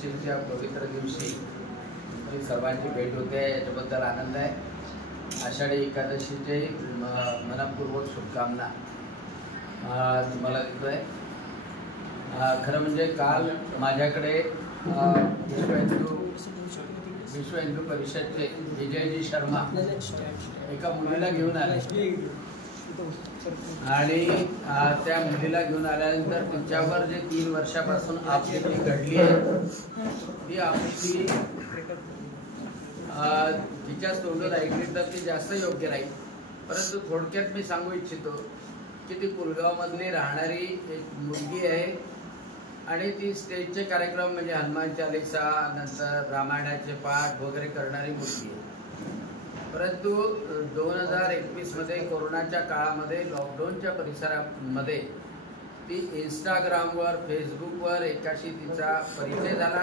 एकादशीच्या पवित्र दिवशी सर्वांची भेट होते, याच्याबद्दल आनंद आहे। आषाढी एकादशीचे मनपूर्वक शुभकामना तुम्हाला देतोय। खरं म्हणजे काल माझ्याकडे विश्व हिंदू परिषदचे विजयजी शर्मा एका मुलीला घेऊन आले आणि त्या मुलीला घेऊन आल्यानंतर तिच्यावर जे 3 वर्षापासून आपली घडली आहे ती आपली तिच्या तोंडून ऐकली तर ती जास्त योग्य राहील। परंतु थोडक्यात मी सांगू इच्छितो की ती पुलगावमधली राहणारी एक मुलगी आहे आणि ती स्टेजचे कार्यक्रम म्हणजे हनुमान चालीसा नंतर रामायणाचे पाठ वगैरे करणारी मुलगी आहे। परंतु 2021 मध्ये कोरोनाच्या काळामध्ये लॉकडाऊनच्या परिसरामध्ये ती इंस्टाग्रामवर फेसबुकवर एकाशी तिचा परिचय झाला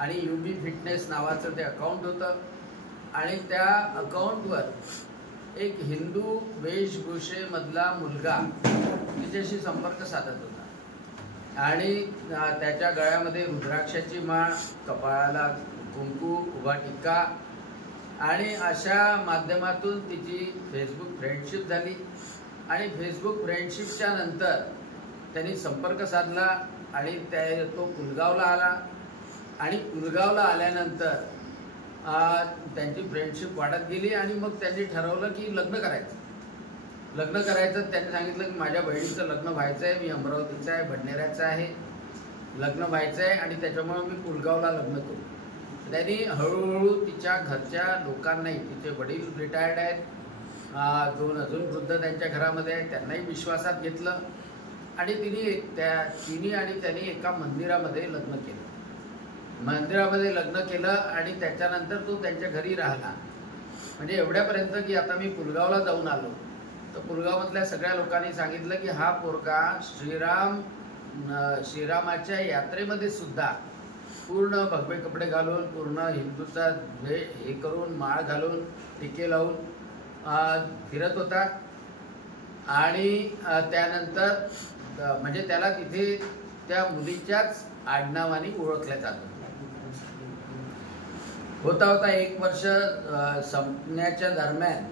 आणि UB फिटनेस नावाचं ते अकाउंट होतं आणि त्या अकाउंटवर एक हिंदू वेशभूषेमधला मुलगा तिच्याशी संपर्क साधत होता आणि त्याच्या गळ्यामध्ये रुद्राक्षाची माळ, कपाळाला कुंकू, उभा टिक्का आणि अशा माध्यमातून तिची फेसबुक फ्रेंडशिप झाली आणि फेसबुक फ्रेंडशिपच्या नंतर त्यांनी संपर्क साधला आणि तो पुलगावला आला आणि पुलगावला आल्यानंतर त्यांची फ्रेंडशिप वाढत गेली आणि मग त्यांनी ठरवलं की लग्न करायचं। त्यांनी सांगितलं की माझ्या बहिणीचं लग्न व्हायचं आहे, मी अमरावतीचा आहे, भडनेऱ्याचा आहे, लग्न व्हायचं आहे आणि त्याच्यामुळे मी पुलगावला लग्न करू। त्यांनी हळूहळू तिच्या घरच्या लोकांनाही, तिचे वडील रिटायर्ड आहेत, 2 अजून वृद्ध त्यांच्या घरामध्ये आहेत, त्यांनाही विश्वासात घेतलं आणि तिने आणि त्यांनी एका मंदिरामध्ये लग्न केलं आणि त्याच्यानंतर तो त्यांच्या घरी राहिला। म्हणजे एवढ्यापर्यंत की आता मी पुलगावला जाऊन आलो तर पुलगावमधल्या सगळ्या लोकांनी सांगितलं की हा पोरगा श्रीरामाच्या यात्रेमध्ये सुद्धा पूर्ण भगवे कपडे घालून, पूर्ण हिंदूचा हे करून, माळ घालून, टिके लावून फिरत होता आणि त्यानंतर म्हणजे त्याला तिथे त्या मुलीच्याच आडनावाने ओळखलं जात होता। 1 वर्ष संपण्याच्या दरम्यान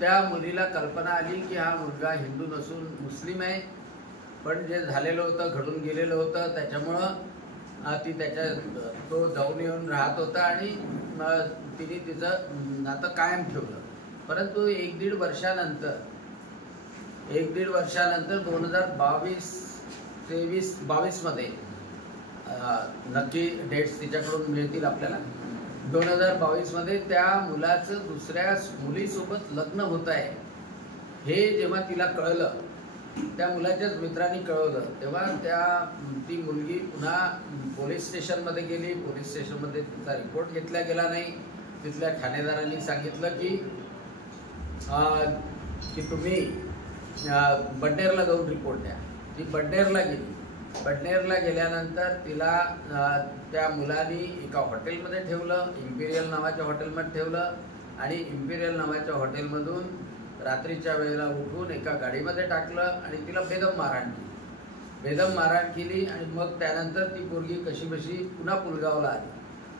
त्या मुलीला कल्पना आली की हा मुलगा हिंदू नसून मुस्लिम आहे, पण जे झालेलं होतं, घडून गेलेलं होतं, त्याच्यामुळं तो जाऊन येऊन राहत होता आणि तिने तिचं नातं कायम ठेवलं। परंतु 1-1.5 वर्षानंतर 2022 मध्ये नक्की डेट्स तिच्याकडून मिळतील आपल्याला, 2022 मध्ये त्या मुलाचं दुसऱ्या मुलीसोबत लग्न होत आहे हे जेव्हा तिला कळलं, त्या मुलाच्याच मित्रांनी कळवलं, तेव्हा ती मुलगी पुन्हा पोलीस स्टेशनमध्ये गेली। पोलीस स्टेशनमध्ये तिचा रिपोर्ट घेतला गेला नाही। तिथल्या ठाणेदारांनी सांगितलं की तुम्ही बडनेरला जाऊन रिपोर्ट द्या। ती बडनेरला गेली। बडनेरला गेल्यानंतर तिला त्या मुलांनी एका हॉटेलमध्ये ठेवलं, इम्पिरियल नावाच्या हॉटेलमध्ये ठेवलं आणि इम्पिरियल नावाच्या हॉटेलमधून रात्रीच्या वेळेला उठून एका गाडीमध्ये टाकलं आणि तिला बेदम मारहाण केली आणि मग त्यानंतर ती पोरगी कशीबशी पुन्हा पुलगावला आली।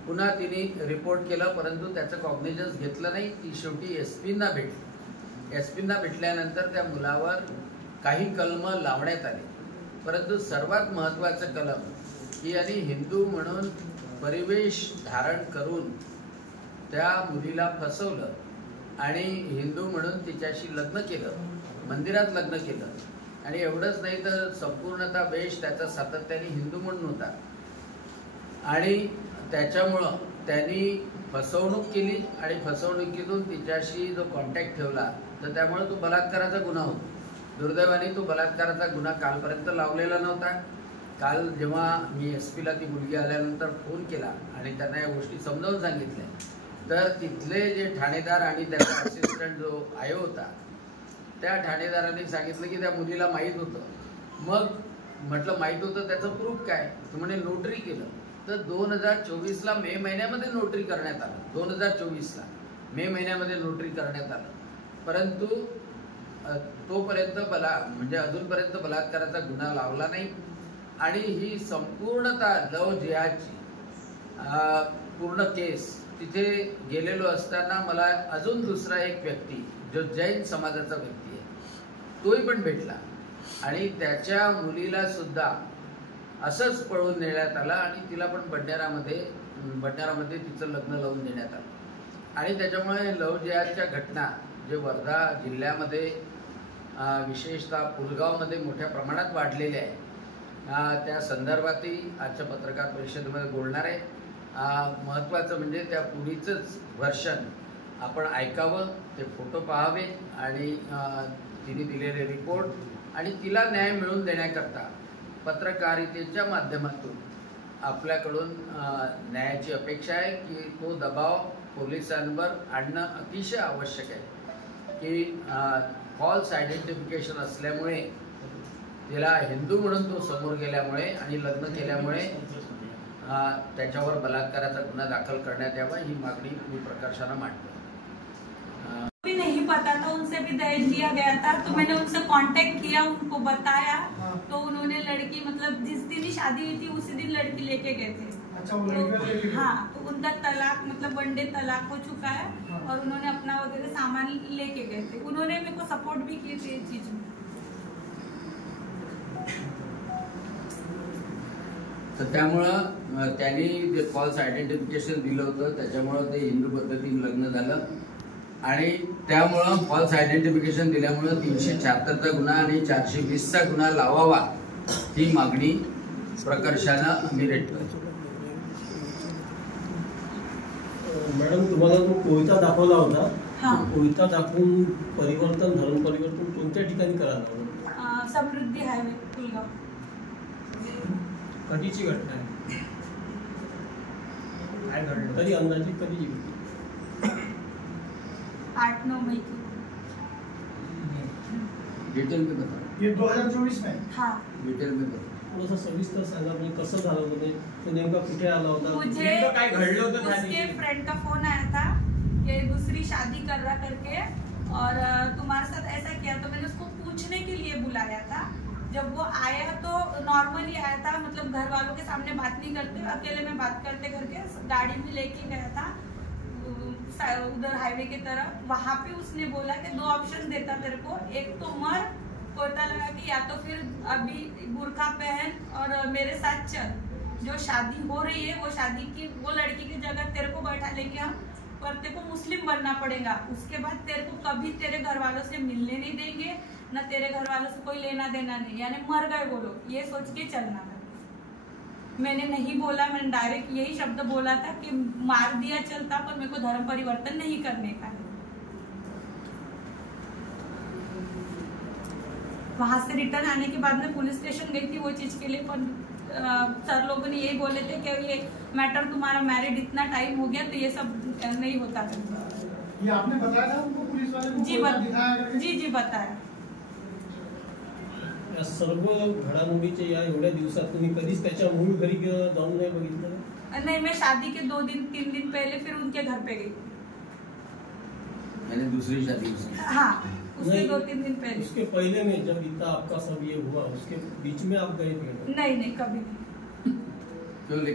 पुन्हा तिने रिपोर्ट केलं, परंतु त्याचं कॉग्निजन्स घेतलं नाही। ती शेवटी SP-ना भेटली। SP-ना भेटल्यानंतर त्या मुलावर काही कलम लावण्यात आले, परंतु सर्वात महत्त्वाचं कलम की यांनी हिंदू म्हणून परिवेश धारण करून त्या मुलीला फसवलं आणि हिंदू म्हणून तिच्याशी लग्न केलं, मंदिरात लग्न केलं आणि एवढंच नाही तर संपूर्णतः वेश त्याचा सातत्याने हिंदू म्हणून होता आणि त्याच्यामुळं त्यांनी फसवणूक केली आणि फसवणुकीतून तिच्याशी जो कॉन्टॅक्ट ठेवला तर त्यामुळे तो बलात्काराचा गुन्हा होता। दुर्दैवाने तो बलात्काराचा गुन्हा कालपर्यंत लावलेला नव्हता। काल जेव्हा मी SP-ला ती मुलगी आल्यानंतर फोन केला आणि त्यांना या गोष्टी समजावून सांगितल्या तर तिथले जे ठाणेदार आणि त्याचा असिस्टंट जो आयो होता त्या ठाणेदारांनी सांगितलं की त्या मुलीला माहीत होतं। मग म्हटलं माहीत होतं, त्याचं प्रूफ काय? तर म्हणे नोटरी केलं। तर 2024ला मे महिन्यामध्ये नोटरी करण्यात आलं, 2024ला मे महिन्यामध्ये नोटरी करण्यात आलं, परंतु तोपर्यंत म्हणजे अजूनपर्यंत बलात्काराचा गुन्हा लावला नाही आणि ही संपूर्णतः लव जिहादची पूर्ण केस तिथे गेलेलो असताना मला अजून दुसरा एक व्यक्ती जो जैन समाजाचा व्यक्ती आहे तोही पण भेटला आणि त्याच्या मुलीला सुद्धा असंच पळून नेण्यात आलं आणि तिला पण बडनेरामध्ये तिचं लग्न लावून देण्यात आलं. आणि त्याच्यामुळे लव जिहादच्या घटना जे वर्धा जिल्ह्यामध्ये विशेषतः पुलगावमध्ये मोठ्या प्रमाणात वाढलेल्या आहे त्या संदर्भातही आजच्या पत्रकार परिषदेमध्ये बोलणार आहे. महत्त्वाचं म्हणजे त्या पुढीचंच व्हर्शन आपण ऐकावं, ते फोटो पाहावे आणि तिने दिलेले रिपोर्ट आणि तिला न्याय मिळवून देण्याकरता पत्रकारितेच्या माध्यमातून आपल्याकडून न्यायाची अपेक्षा आहे की तो दबाव पोलिसांवर आणणं अतिशय आवश्यक आहे की फॉल्स आयडेंटिफिकेशन असल्यामुळे तिला हिंदू म्हणून तो समोर गेल्यामुळे आणि लग्न केल्यामुळे त्याच्यावर बलात्काराचा गुन्हा दाखल करण्यात यावा ही मागणी मी प्रकर्षानं मांडतो. भी नहीं पता था, उनसे भी दहेज लिया गया था, तो मैंने उनसे कांटेक्ट किया, उनको बताया तो उन्होंने लड़की मतलब जिस दिन ही शादी हुई थी उसी दिन लड़की लेके गए थे. अच्छा, वो लड़की हाँ, तो उनका तलाक मतलब 1 डे तलाक हो चुका है और उन्होंने अपना वगैरह सामान लेके गए थे. उन्होंने मेरे को सपोर्ट भी किए थे ये चीज में. तर त्यामुळं त्यांनी जे फॉल्स आयडेंटिफिकेशन दिलं होतं त्याच्यामुळं ते हिंदू पद्धतीने लग्न झालं आणि त्यामुळं फॉल्स आयडेंटिफिकेशन दिल्यामुळं 376चा गुन्हा आणि 420चा गुन्हा लावावा ही मागणी प्रकर्षानं आम्ही रेटतोय. मॅडम, तुम्हाला तो कोयता दाखवला होता, कोयता दाखवून धर्म परिवर्तन कोणत्या ठिकाणी करायला? समृद्धी हायवे पुलगाव. कधीची घटना आहे? काय घडलं? कधी अंदाजे कधी? 8-9 मई की. डिटेल में बता. ये 2024 में? हाँ. डिटेल में बता. थोडंसं सविस्तर सांगा, म्हणजे कसं झालं होतं, तो नेमका कुठे आला होता? मुझे काय घडलं होतं? उसके फ्रेंड का फोन आया था कि दूसरी शादी कर रहा करके और तुम्हारे साथ ऐसा किया, तो मैंने उसको पूछने के लिए बुलाया था. जब वो आया तो नॉर्मली आया था, मतलब घर वालों के सामने बात नहीं करते, अकेले में बात करते करके गाड़ी में लेके गया था उधर हाईवे की तरफ. वहां पे उसने बोला कि 2 ऑप्शन देता तेरे को, एक तो मर कोयता लगा के, या तो फिर अभी बुर्का पहन और मेरे साथ चल. जो शादी हो रही है वो शादी की वो लड़की की जगह तेरे को बैठा लेंगे हम, पर तेरे को मुस्लिम बनना पड़ेगा. उसके बाद तेरे को कभी तेरे घर वालों से मिलने नहीं देंगे, न तेरे घर वालों से कोई लेना देना नहीं, यानी मर गए बोलो, ये सोच के चलना. मैंने नहीं बोला, मैंने डायरेक्ट यही शब्द बोला था कि मार दिया चलता, पर मेरे को धर्म परिवर्तन नहीं करने का है. वहां से रिटर्न आने के बाद में पुलिस स्टेशन गई थी वो चीज के लिए, पर सर लोगों ने यही बोले थे कि ये मैटर तुम्हारा मैरिड इतना टाइम हो गया तो ये सब नहीं होता. ये आपने बताया था उनको, पुलिस वाले को? जी बताया. या सर्व घडामोडीच्या या एवढ्या दिवसात तुम्ही कधीच त्याच्या मूळ घरी जाऊन नाही बघितलं? नहीं, मैं शादी के 2-3 दिन पहले फिर उनके घर पे गई. मैंने दूसरी शादी की. हाँ, उसके 2-3 दिन पहले. उसके पहले में जब इतना आपका सब ये हुआ, उसके बीच में आप गए थे? नहीं, कभी नहीं.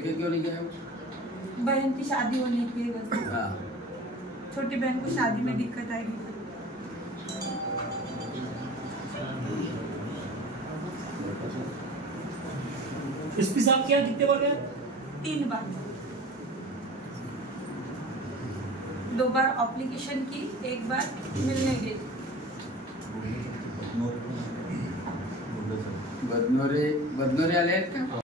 क्यों नहीं गया? बहन की शादी होने की वजह. हाँ. छोटी बहन को शादी में दिक्कत आएगी. एसपी साहब क्या कितने बार गए? 3 बार. 2 बार एप्लीकेशन की, 1 बार मिलने गई. बदनोरे आले आहेत का?